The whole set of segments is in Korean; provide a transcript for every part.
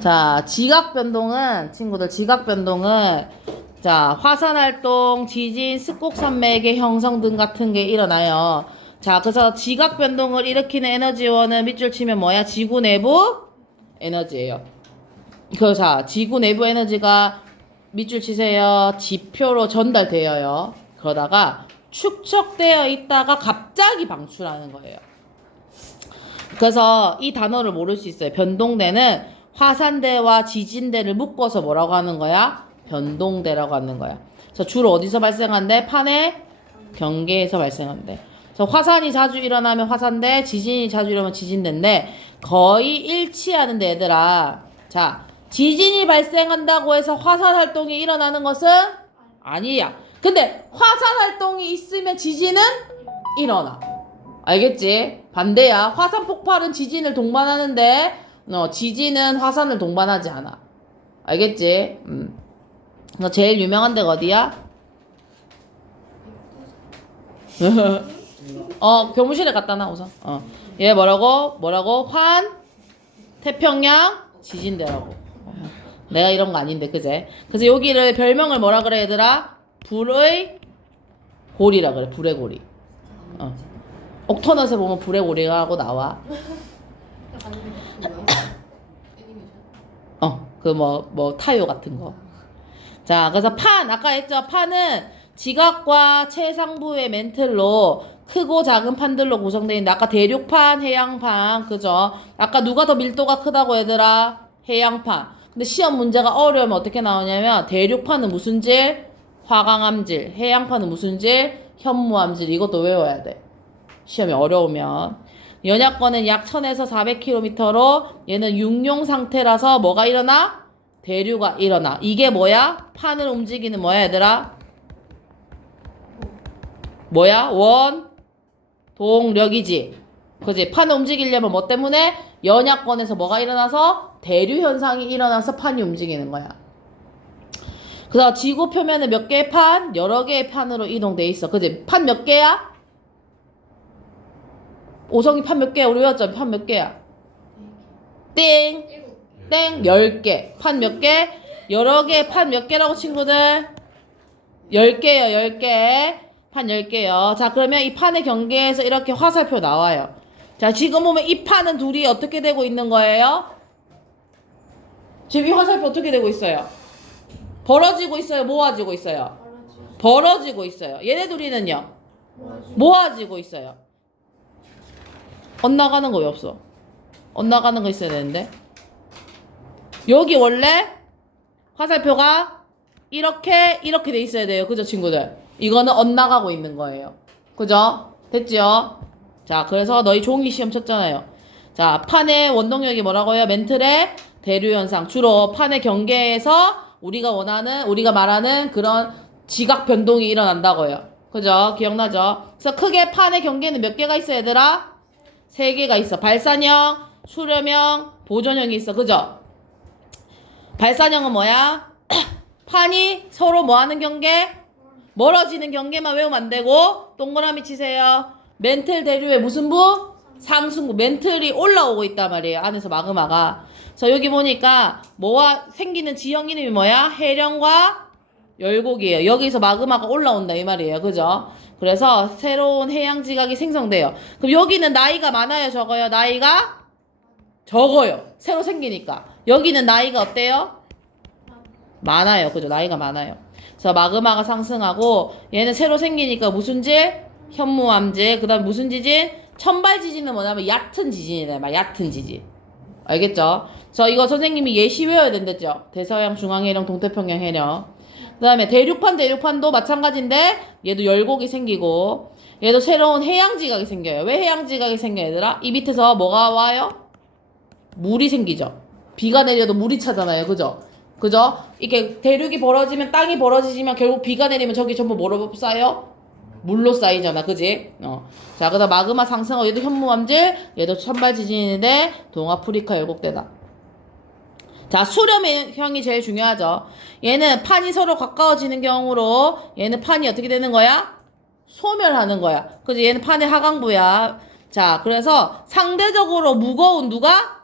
자, 지각 변동은 친구들 지각 변동은 자, 화산 활동, 지진, 습곡 산맥의 형성 등 같은 게 일어나요. 자, 그래서 지각 변동을 일으키는 에너지원은 밑줄 치면 뭐야? 지구 내부 에너지예요. 그래서 자, 지구 내부 에너지가 밑줄 치세요. 지표로 전달되어요. 그러다가 축적되어 있다가 갑자기 방출하는 거예요. 그래서 이 단어를 모를 수 있어요. 변동대는 화산대와 지진대를 묶어서 뭐라고 하는 거야? 변동대라고 하는 거야. 그래서 주로 어디서 발생한대? 판의 경계에서 발생한대. 그래서 화산이 자주 일어나면 화산대, 지진이 자주 일어나면 지진대인데 거의 일치하는데 얘들아. 자, 지진이 발생한다고 해서 화산 활동이 일어나는 것은 아니야. 근데 화산 활동이 있으면 지진은 일어나. 알겠지? 반대야. 화산 폭발은 지진을 동반하는데, 어, 지진은 화산을 동반하지 않아. 알겠지? 음. 너 제일 유명한 데가 어디야? 어, 교무실에 갖다 놔, 우선. 어. 얘 뭐라고? 뭐라고? 환, 태평양, 지진대라고. 어. 내가 이런 거 아닌데, 그제? 그래서 여기를 별명을 뭐라 그래, 얘들아? 불의 고리라 그래, 불의 고리. 어. 옥터넛에 보면 불의 고리라고 나와. 어, 그 뭐, 뭐, 타요 같은 거. 자, 그래서 판, 아까 했죠? 판은 지각과 최상부의 멘틀로 크고 작은 판들로 구성되어 있는데, 아까 대륙판, 해양판, 그죠? 아까 누가 더 밀도가 크다고 얘들아? 해양판. 근데 시험 문제가 어려우면 어떻게 나오냐면, 대륙판은 무슨 질? 화강암질. 해양판은 무슨 질? 현무암질. 이것도 외워야 돼. 시험이 어려우면. 연약권은 약 1000에서 400km로 얘는 육룡 상태라서 뭐가 일어나? 대류가 일어나. 이게 뭐야? 판을 움직이는 뭐야, 얘들아? 뭐야? 원, 동력이지. 그지? 판을 움직이려면 뭐 때문에? 연약권에서 뭐가 일어나서? 대류 현상이 일어나서 판이 움직이는 거야. 그래서 지구 표면에 몇 개의 판? 여러 개의 판으로 이동돼 있어. 그지? 판 몇 개야? 오성이 판 몇 개야? 우리 외웠죠? 판 몇 개야? 땡! 땡! 10개. 판 몇 개? 여러 개 판 몇 개라고 친구들? 10개요, 10개. 판 10개요. 자, 그러면 이 판의 경계에서 이렇게 화살표 나와요. 자, 지금 보면 이 판은 둘이 어떻게 되고 있는 거예요? 지금 이 화살표 어떻게 되고 있어요? 벌어지고 있어요? 모아지고 있어요? 벌어지고 있어요. 얘네 둘이는요? 모아지고 있어요. 엇나가는 거 왜 없어? 엇나가는 거 있어야 되는데. 여기 원래 화살표가 이렇게 이렇게 돼 있어야 돼요. 그죠, 친구들? 이거는 엇나가고 있는 거예요. 그죠? 됐죠? 자, 그래서 너희 종이 시험 쳤잖아요. 자, 판의 원동력이 뭐라고요? 멘틀의 대류 현상. 주로 판의 경계에서 우리가 원하는 우리가 말하는 그런 지각 변동이 일어난다고요. 그죠? 기억나죠? 그래서 크게 판의 경계는 몇 개가 있어, 얘들아? 세 개가 있어. 발산형, 수렴형, 보존형이 있어. 그죠? 발산형은 뭐야? 판이 서로 뭐 하는 경계? 멀어지는 경계만 외우면 안 되고, 동그라미 치세요. 멘틀 대류의 무슨 부? 상승부. 멘틀이 올라오고 있단 말이에요. 안에서 마그마가. 자, 여기 보니까 뭐와 생기는 지형 이름이 뭐야? 해령과 열곡이에요. 여기서 마그마가 올라온다 이 말이에요. 그죠? 그래서 새로운 해양 지각이 생성돼요. 그럼 여기는 나이가 많아요, 적어요? 나이가 적어요. 새로 생기니까. 여기는 나이가 어때요? 많아요. 그죠? 나이가 많아요. 그래서 마그마가 상승하고 얘는 새로 생기니까 무슨 질? 현무암질. 그다음 무슨 지진? 천발 지진은 뭐냐면 얕은 지진이래. 막 얕은 지진. 알겠죠? 저 이거 선생님이 예시 외워야 된댔죠? 대서양, 중앙해령, 동태평양 해령. 그 다음에 대륙판, 대륙판도 마찬가지인데 얘도 열곡이 생기고 얘도 새로운 해양지각이 생겨요. 왜 해양지각이 생겨요, 얘들아? 이 밑에서 뭐가 와요? 물이 생기죠. 비가 내려도 물이 차잖아요. 그죠? 그죠? 이렇게 대륙이 벌어지면 땅이 벌어지지만 결국 비가 내리면 저기 전부 뭐로 쌓여? 물로 쌓이잖아. 그지? 어. 자, 그 다음 마그마 상승어 얘도 현무암질, 얘도 천발 지진인데 동아프리카 열곡대다. 자, 수렴형이 제일 중요하죠. 얘는 판이 서로 가까워지는 경우로 얘는 판이 어떻게 되는 거야? 소멸하는 거야. 그지? 얘는 판의 하강부야. 자, 그래서 상대적으로 무거운 누가?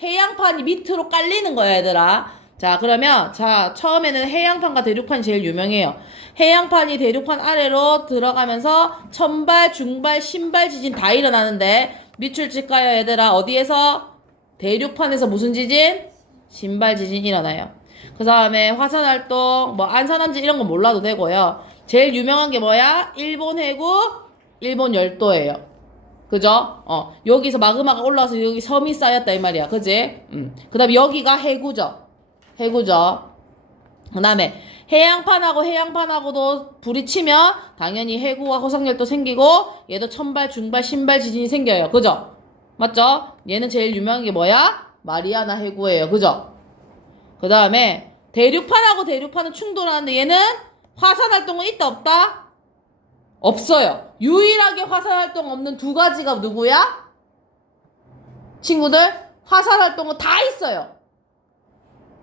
해양판이 밑으로 깔리는 거야, 얘들아. 자, 그러면 자, 처음에는 해양판과 대륙판이 제일 유명해요. 해양판이 대륙판 아래로 들어가면서 천발, 중발, 신발 지진 다 일어나는데 밑줄 칠까요, 얘들아? 어디에서? 대륙판에서 무슨 지진? 신발 지진 일어나요. 그 다음에 화산 활동, 뭐 안산함지 이런 거 몰라도 되고요. 제일 유명한 게 뭐야? 일본 해구, 일본 열도예요. 그죠? 어, 여기서 마그마가 올라와서 여기 섬이 쌓였다 이 말이야. 그지? 음. 그 다음에 여기가 해구죠. 해구죠. 그 다음에 해양판하고 해양판하고도 치면 당연히 해구와 호상열도 생기고 얘도 천발, 중발, 신발 지진이 생겨요. 그죠? 맞죠? 얘는 제일 유명한 게 뭐야? 마리아나 해구예요. 그죠? 그 다음에 대륙판하고 대륙판은 충돌하는데 얘는 화산 활동은 있다 없다? 없어요. 유일하게 화산 활동 없는 두 가지가 누구야? 친구들 화산 활동은 다 있어요.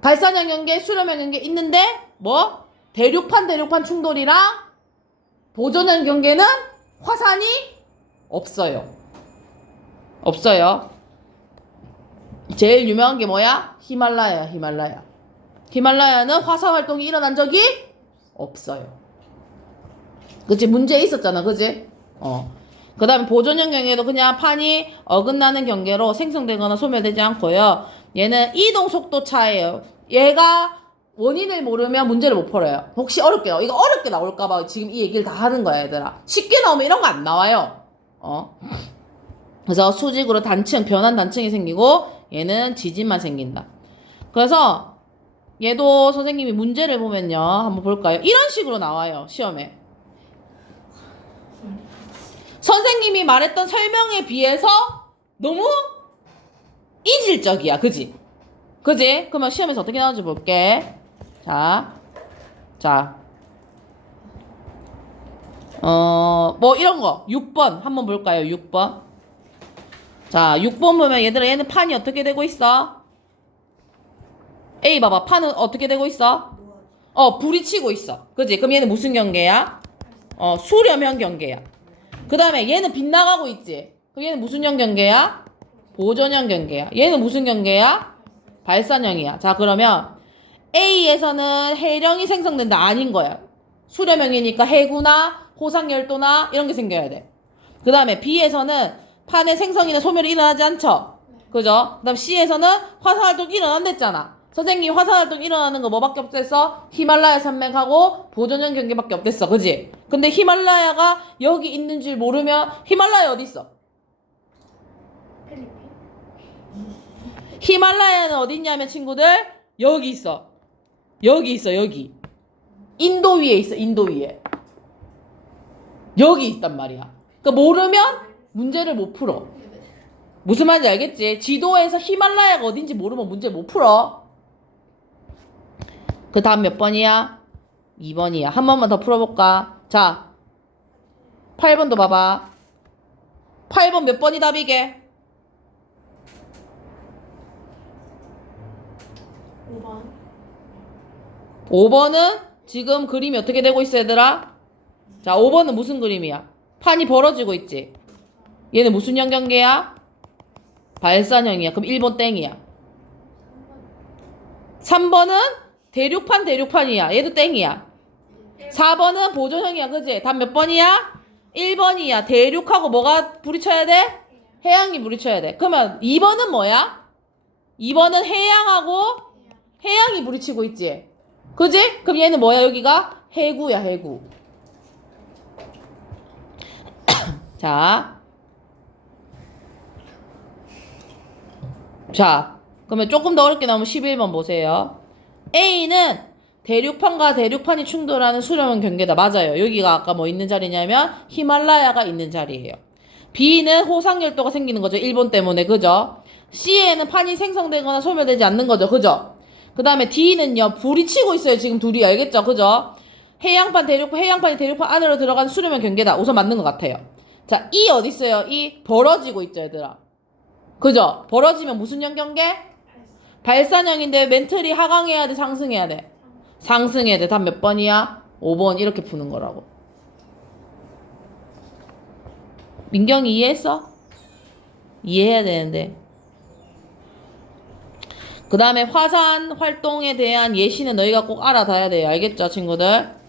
발산형 경계, 수렴형 경계 있는데 뭐 대륙판 대륙판 충돌이랑 보존형 경계는 화산이 없어요. 없어요. 제일 유명한 게 뭐야? 히말라야, 히말라야. 히말라야는 화산 활동이 일어난 적이 없어요. 그치? 문제 있었잖아, 그치? 어. 그 다음에 보존형 경계도 그냥 판이 어긋나는 경계로 생성되거나 소멸되지 않고요. 얘는 이동 속도 차예요. 얘가 원인을 모르면 문제를 못 풀어요. 혹시 어렵게요. 이거 어렵게 나올까봐 지금 이 얘기를 다 하는 거야, 얘들아. 쉽게 나오면 이런 거 안 나와요. 어. 그래서 수직으로 단층, 변환 단층이 생기고 얘는 지진만 생긴다. 그래서 얘도 선생님이 문제를 보면요. 한번 볼까요? 이런 식으로 나와요. 시험에. 선생님이 말했던 설명에 비해서 너무 이질적이야. 그지? 그지? 그러면 시험에서 어떻게 나오는지 볼게. 자. 자. 어, 뭐 이런 거. 6번 한번 볼까요? 6번. 자, 6번 보면 얘들아 얘는 판이 어떻게 되고 있어? A 봐봐. 판은 어떻게 되고 있어? 어, 불이 치고 있어. 그지? 그럼 얘는 무슨 경계야? 어, 수렴형 경계야. 그 다음에 얘는 빗나가고 있지? 그럼 얘는 무슨 형 경계야? 보존형 경계야. 얘는 무슨 경계야? 발산형이야. 자, 그러면 A에서는 해령이 생성된다. 아닌 거야. 수렴형이니까 해구나 호상열도나 이런 게 생겨야 돼. 그 다음에 B에서는 판의 생성이나 소멸이 일어나지 않죠? 그죠? 그 다음 C에서는 화산활동 일어난댔잖아. 선생님 화산활동 일어나는 거 뭐밖에 없댔어? 히말라야 산맥하고 보존형 경계밖에 없댔어. 그지? 근데 히말라야가 여기 있는 줄 모르면 히말라야 어디 있어? 히말라야는 어디 있냐면 친구들 여기 있어. 여기 있어 여기. 인도 위에 있어 인도 위에. 여기 있단 말이야. 그러니까 모르면 문제를 못 풀어. 무슨 말인지 알겠지? 지도에서 히말라야가 어딘지 모르면 문제 못 풀어. 그 다음 몇 번이야? 2번이야. 한 번만 더 풀어볼까? 자, 8번도 봐봐. 8번 몇 번이 답이게? 5번 5번은 지금 그림이 어떻게 되고 있어, 얘들아? 자, 5번은 무슨 그림이야? 판이 벌어지고 있지? 얘는 무슨 형 경계야? 발산형이야. 그럼 1번 땡이야. 3번은 대륙판, 대륙판이야. 얘도 땡이야. 4번은 보존형이야. 그지? 답 몇 번이야? 1번이야. 대륙하고 뭐가 부딪혀야 돼? 해양이 부딪혀야 돼. 그러면 2번은 뭐야? 2번은 해양하고 해양이 부딪히고 있지? 그지? 그럼 얘는 뭐야, 여기가? 해구야, 해구. 자. 자, 그러면 조금 더 어렵게 나오면 11번 보세요. A는 대륙판과 대륙판이 충돌하는 수렴형 경계다. 맞아요. 여기가 아까 뭐 있는 자리냐면 히말라야가 있는 자리예요. B는 호상열도가 생기는 거죠. 일본 때문에. 그죠? C에는 판이 생성되거나 소멸되지 않는 거죠. 그죠? 그 다음에 D는요, 불이 치고 있어요. 지금 둘이 알겠죠? 그죠? 해양판, 대륙판, 해양판이 대륙판 안으로 들어가는 수렴형 경계다. 우선 맞는 것 같아요. 자, E 어디 있어요? E 벌어지고 있죠, 얘들아. 그죠? 벌어지면 무슨 형 경계? 발산형인데 멘틀이 하강해야 돼, 상승해야 돼? 상승해야 돼. 답 몇 번이야? 5번 이렇게 푸는 거라고. 민경이 이해했어? 이해해야 되는데. 그 다음에 화산 활동에 대한 예시는 너희가 꼭 알아둬야 돼요. 알겠죠, 친구들?